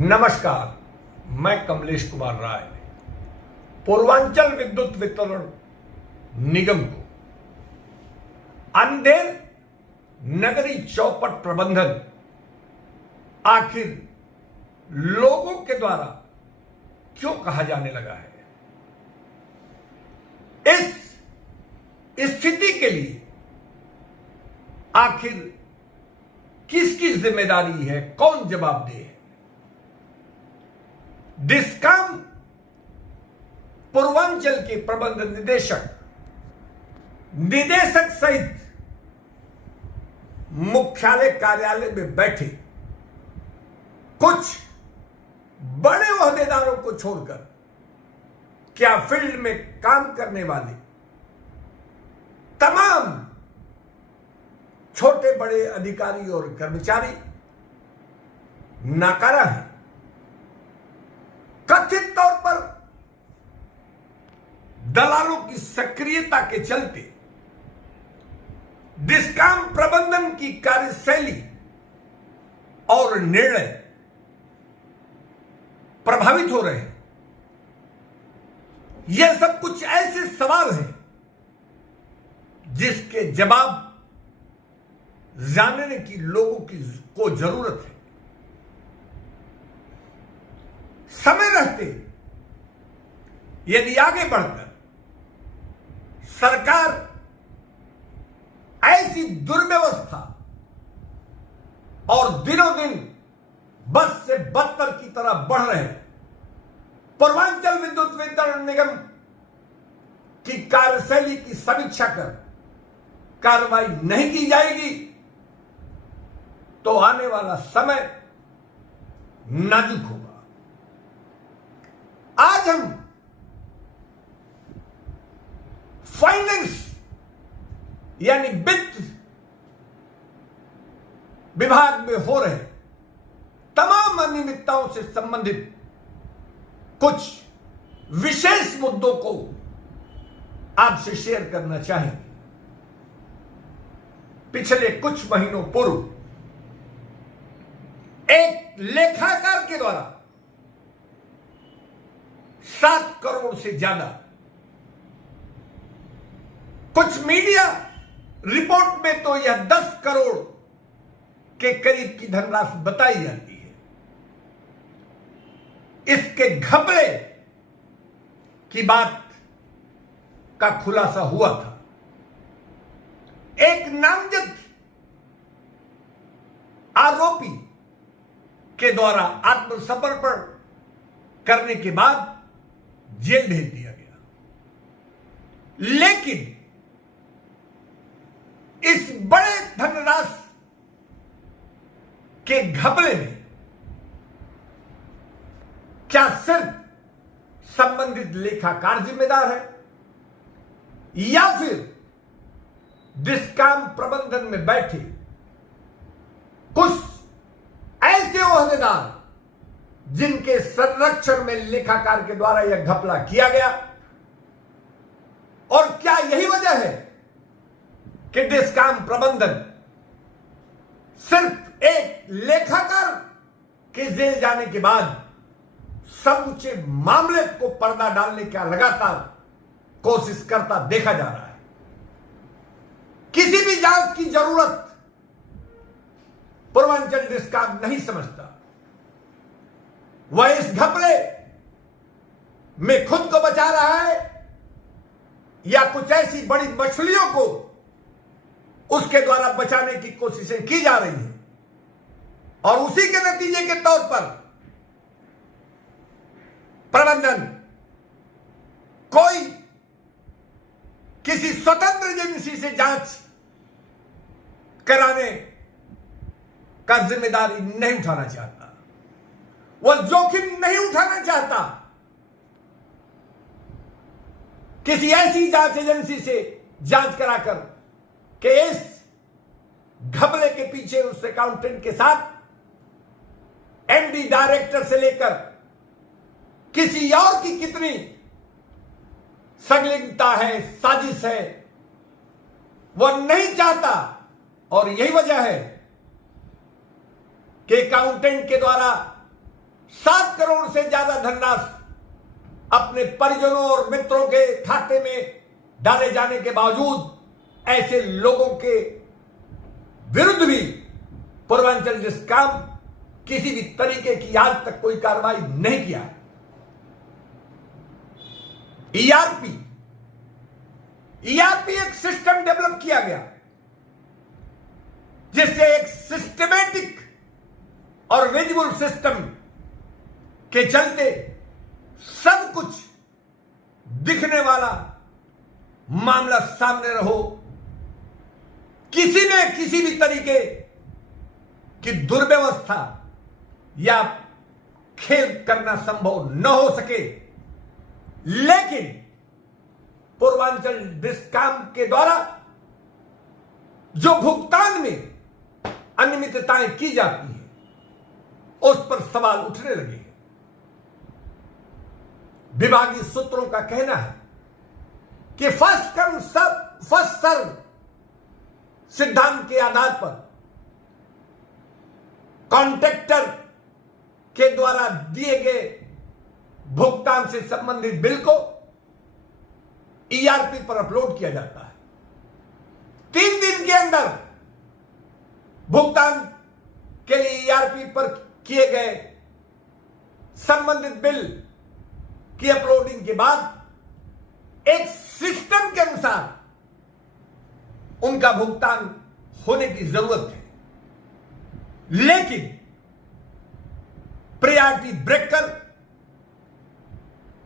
नमस्कार, मैं कमलेश कुमार राय पूर्वांचल विद्युत वितरण निगम को अंधेर नगरी चौपट प्रबंधन आखिर लोगों के द्वारा क्यों कहा जाने लगा है, इस स्थिति के लिए आखिर किसकी जिम्मेदारी है, कौन जवाबदेह है। डिस्कॉम पूर्वांचल के प्रबंध निदेशक सहित मुख्यालय कार्यालय में बैठे कुछ बड़े ओहदेदारों को छोड़कर क्या फील्ड में काम करने वाले तमाम छोटे बड़े अधिकारी और कर्मचारी नाकारा हैं। कथित तौर पर दलालों की सक्रियता के चलते डिस्कॉम प्रबंधन की कार्यशैली और निर्णय प्रभावित हो रहे हैं। यह सब कुछ ऐसे सवाल हैं जिसके जवाब जानने की लोगों को जरूरत है। समय रहते यदि आगे बढ़कर सरकार ऐसी दुर्व्यवस्था और दिनों दिन बद से बदतर की तरह बढ़ रहे पूर्वांचल विद्युत वितरण निगम की कार्यशैली की समीक्षा कर कार्रवाई नहीं की जाएगी तो आने वाला समय नाजुक होगा। आज हम फाइनेंस यानी वित्त विभाग में हो रहे तमाम अनियमितताओं से संबंधित कुछ विशेष मुद्दों को आपसे शेयर करना चाहेंगे। पिछले कुछ महीनों पूर्व एक लेखाकार के द्वारा 7 करोड़ से ज्यादा, कुछ मीडिया रिपोर्ट में तो यह 10 करोड़ के करीब की धनराशि बताई जाती है। इसके घपले की बात का खुलासा हुआ था। एक नामजद आरोपी के द्वारा आत्मसमर्पण करने के बाद जेल भेज दिया गया, लेकिन इस बड़े धनराशि के घपले में क्या सिर्फ संबंधित लेखाकार जिम्मेदार है या फिर डिस्कॉम प्रबंधन में बैठे कुछ ऐसे ओहदेदार जिनके संरक्षण में लेखाकार के द्वारा यह घपला किया गया। और क्या यही वजह है कि डिस्कॉम प्रबंधन सिर्फ एक लेखाकार के जेल जाने के बाद समूचे मामले को पर्दा डालने का लगातार कोशिश करता देखा जा रहा है। किसी भी जांच की जरूरत पूर्वांचल डिस्कॉम नहीं समझता। वह इस घपले में खुद को बचा रहा है या कुछ ऐसी बड़ी मछलियों को उसके द्वारा बचाने की कोशिशें की जा रही हैं और उसी के नतीजे के तौर पर प्रबंधन कोई किसी स्वतंत्र एजेंसी से जांच कराने का जिम्मेदारी नहीं उठाना चाहता। वह जोखिम नहीं उठाना चाहता किसी ऐसी जांच एजेंसी से जांच कराकर कि इस घपले के पीछे उस अकाउंटेंट के साथ एमडी डायरेक्टर से लेकर किसी और की कितनी संलिग्नता है, साजिश है, वह नहीं चाहता। और यही वजह है कि अकाउंटेंट के द्वारा करोड़ से ज्यादा धनराशि अपने परिजनों और मित्रों के खाते में डाले जाने के बावजूद ऐसे लोगों के विरुद्ध भी पूर्वांचल डिस्कॉम किसी भी तरीके की आज तक कोई कार्रवाई नहीं किया है। ईआरपी एक सिस्टम डेवलप किया गया जिससे एक सिस्टमेटिक और विजिबल सिस्टम के चलते सब कुछ दिखने वाला मामला सामने रहो, किसी में किसी भी तरीके की दुर्व्यवस्था या खेल करना संभव न हो सके। लेकिन पूर्वांचल डिस्कॉम के द्वारा जो भुगतान में अनियमितताएं की जाती हैं उस पर सवाल उठने लगे हैं। विभागीय सूत्रों का कहना है कि फर्स्ट कम फर्स्ट सर्व सिद्धांत के आधार पर कॉन्ट्रैक्टर के द्वारा दिए गए भुगतान से संबंधित बिल को ईआरपी पर अपलोड किया जाता है। 3 दिन के अंदर भुगतान के लिए ईआरपी पर किए गए संबंधित बिल की अपलोडिंग के बाद एक सिस्टम के अनुसार उनका भुगतान होने की जरूरत है। लेकिन प्रायोरिटी ब्रेकर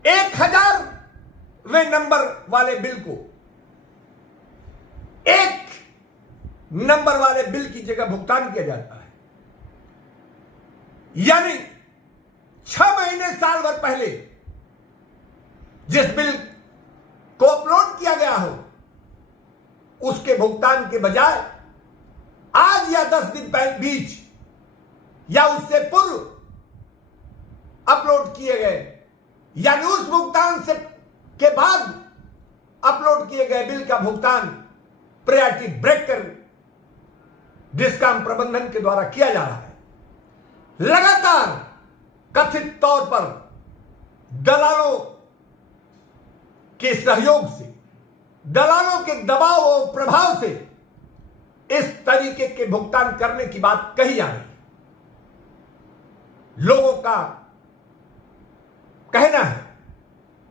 1000वें नंबर वाले बिल को 1 नंबर वाले बिल की जगह भुगतान किया जाता है। यानी 6 महीने साल भर पहले जिस बिल को अपलोड किया गया हो उसके भुगतान के बजाय आज या 10 दिन पहले बीच या उससे पूर्व अपलोड किए गए यानी उस भुगतान से के बाद अपलोड किए गए बिल का भुगतान प्रायोरिटी ब्रेकर डिस्कॉम प्रबंधन के द्वारा किया जा रहा है। लगातार कथित तौर पर दलालों के सहयोग से, दलालों के दबाव और प्रभाव से इस तरीके के भुगतान करने की बात कही जा रही है। लोगों का कहना है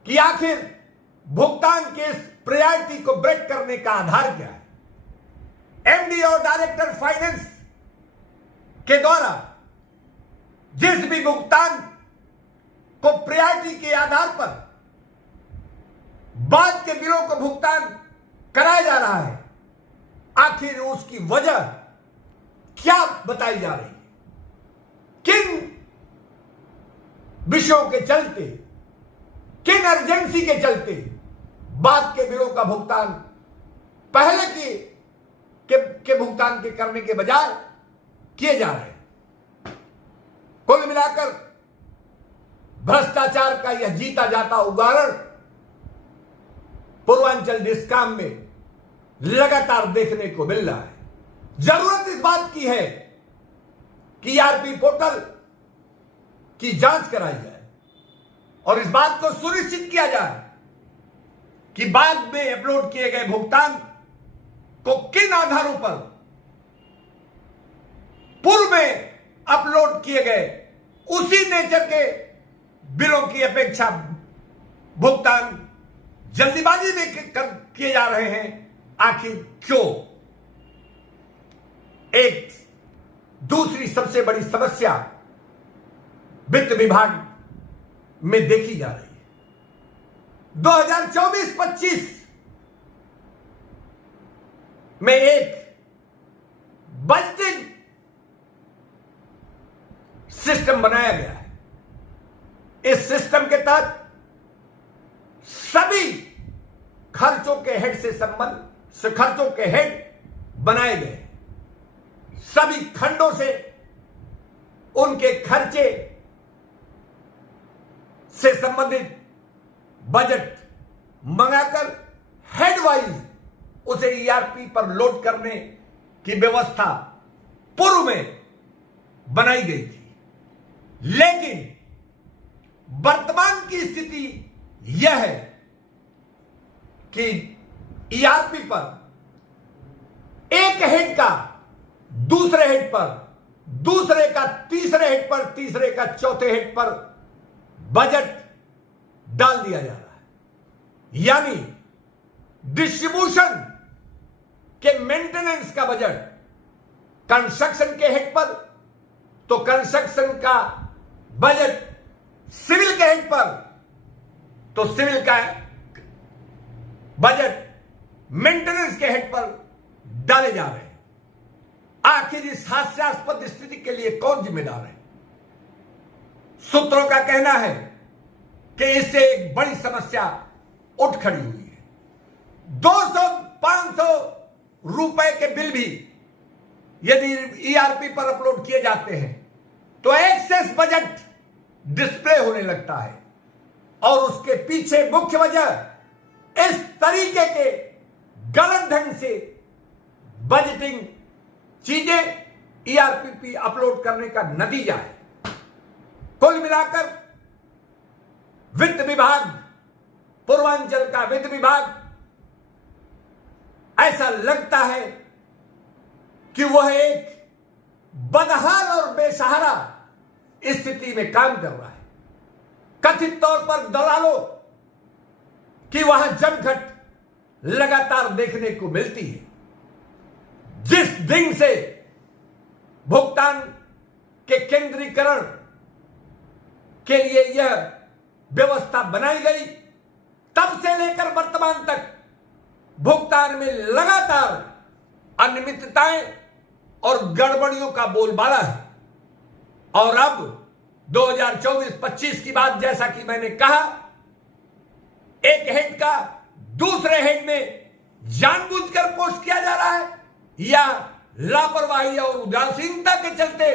कि आखिर भुगतान के इस प्रायोरिटी को ब्रेक करने का आधार क्या है। एमडी और डायरेक्टर फाइनेंस के द्वारा जिस भी भुगतान को प्रायोरिटी के आधार पर बाद के बिलों को भुगतान कराया जा रहा है, आखिर उसकी वजह क्या बताई जा रही है, किन विषयों के चलते, किन अर्जेंसी के चलते बाद के बिलों का भुगतान पहले के भुगतान के करने के बजाय किए जा रहे हैं। कुल मिलाकर भ्रष्टाचार का यह जीता जाता उदाहरण पूर्वांचल डिस्कॉम में लगातार देखने को मिल रहा है। जरूरत इस बात की है कि ईआरपी पोर्टल की जांच कराई जाए और इस बात को सुनिश्चित किया जाए कि बाद में अपलोड किए गए भुगतान को किन आधारों पर पूर्व में अपलोड किए गए उसी नेचर के बिलों की अपेक्षा भुगतान जल्दीबाजी में किए जा रहे हैं। आखिर क्यों? एक दूसरी सबसे बड़ी समस्या वित्त विभाग में देखी जा रही है। 2024-25 में एक बजटिंग सिस्टम बनाया गया है। इस सिस्टम के तहत सभी खर्चों के हेड से खर्चों के हेड बनाए गए। सभी खंडों से उनके खर्चे से संबंधित बजट मंगाकर हेड वाइज उसे ईआरपी पर लोड करने की व्यवस्था पूर्व में बनाई गई थी। लेकिन की स्थिति यह है कि ईआरपी पर एक हेड का दूसरे हेड पर, दूसरे का तीसरे हेड पर, तीसरे का चौथे हेड पर बजट डाल दिया जा रहा है। यानी डिस्ट्रीब्यूशन के मेंटेनेंस का बजट कंस्ट्रक्शन के हेड पर, तो कंस्ट्रक्शन का बजट सिविल के हेड पर, तो सिविल का बजट मेंटेनेंस के हेड पर डाले जा रहे हैं। आखिर इस हास्यास्पद स्थिति के लिए कौन जिम्मेदार है? सूत्रों का कहना है कि इससे एक बड़ी समस्या उठ खड़ी हुई है। 200-500 रुपए के बिल भी यदि ईआरपी पर अपलोड किए जाते हैं तो एक्सेस बजट डिस्प्ले होने लगता है, और उसके पीछे मुख्य वजह इस तरीके के गलत ढंग से बजटिंग चीजें ईआरपी अपलोड करने का नतीजा है। कुल मिलाकर वित्त विभाग, पूर्वांचल का वित्त विभाग, ऐसा लगता है कि वह एक बदहाल और बेसहारा स्थिति में काम कर रहा है। कथित तौर पर दलालों की वहां जमघट लगातार देखने को मिलती है। जिस दिन से भुगतान के केंद्रीकरण के लिए यह व्यवस्था बनाई गई, तब से लेकर वर्तमान तक भुगतान में लगातार अनियमितताएं और गड़बड़ियों का बोलबाला है। और अब 2024-25 की बात, जैसा कि मैंने कहा, एक हेड का दूसरे हेड में जानबूझकर पोस्ट किया जा रहा है या लापरवाही और उदासीनता के चलते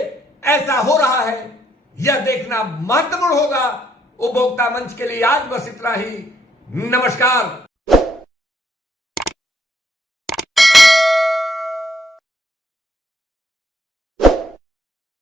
ऐसा हो रहा है, यह देखना महत्वपूर्ण होगा। उपभोक्ता मंच के लिए आज बस इतना ही। नमस्कार।